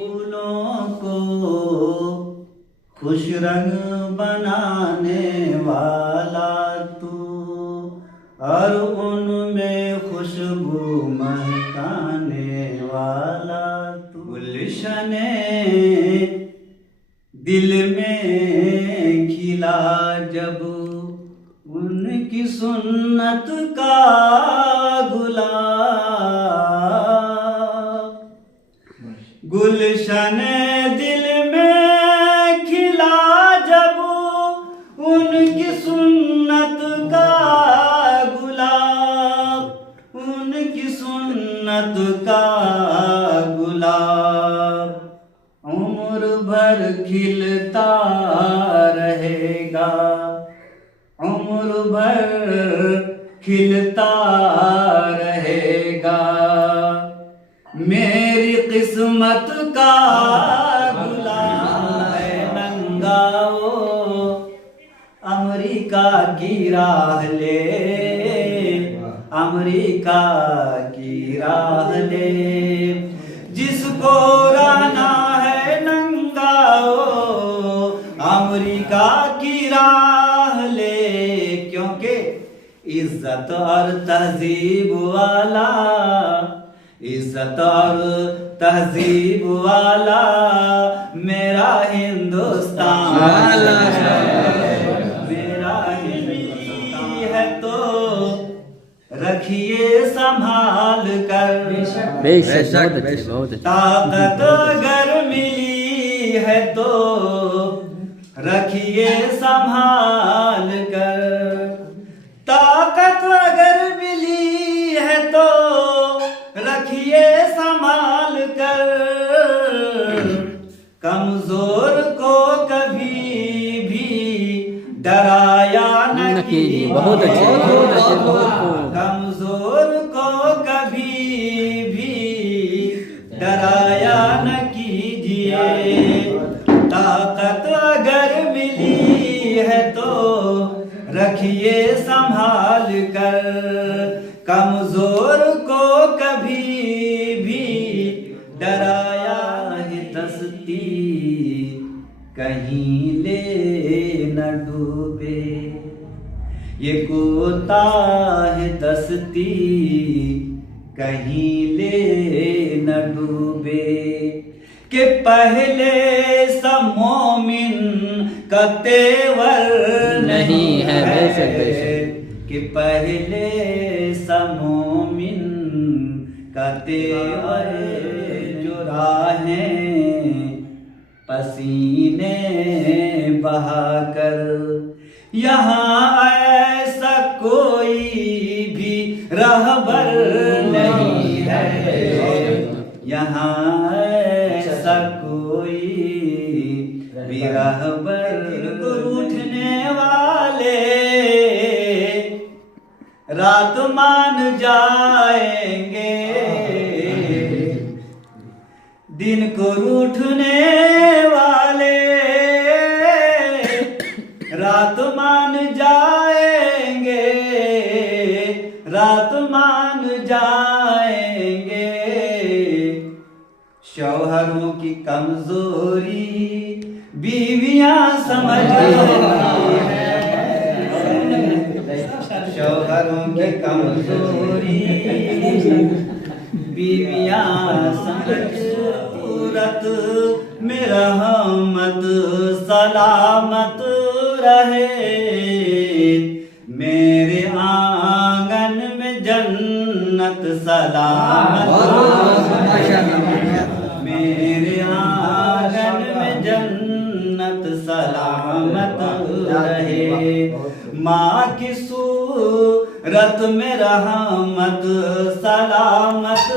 फूलों को खुश रंग बनाने वाला तू और उनमें खुशबू महकाने वाला तू गुलशने दिल में खिला जब उनकी सुन्नत का गुलाब गुलशन दिल में खिला जब उनकी सुन्नत का गुलाब उनकी सुन्नत का गुलाब उम्र भर खिलता रहेगा उम्र भर खिलता रहेगा मेरी किस्मत का गुलाम है नंगा वो अमेरिका की राह ले अमेरिका की राह ले जिसको राना है नंगा वो अमेरिका की राह ले क्योंकि इज्जत और तहजीब वाला इज्जत और तहजीब वाला मेरा हिंदुस्तान है मेरा हिंदुस्तान है तो रखिए संभाल कर बेशक बहुत ताकत अगर मिली है तो रखिए संभाल कर ताकत अगर मिली है तो रखिए संभाल कर कमजोर को कभी भी डराया न कीजिए बहुत अच्छे कमजोर को कभी भी डराया न कीजिए ताकत अगर मिली है तो रखिए संभाल कर कमजोर को कभी भी डराया है दस्ती कहीं ले न डूबे ये कोताह दस्ती कहीं ले न डूबे कि पहले सब मोमिन का तेवर नहीं है कि पहले सब मोमिन का तेवर जो राहें पसीने बहाकर यहाँ ऐसा कोई भी रहबर नहीं है यहाँ ऐसा कोई भी रहबर उठने वाले रात मान जाएंगे दिन को रूठने वाले रात मान जाएंगे रात मान जाएंगे शौहरों की कमजोरी बीवियां समझती है शौहरों की कमजोरी बीवियां समझ सूरत में रहमत सलामत रहे, मेरे आंगन में जन्नत सलामत रहे, मेरे आंगन में जन्नत सलामत रहे, माँ की सूरत में रहमत सलामत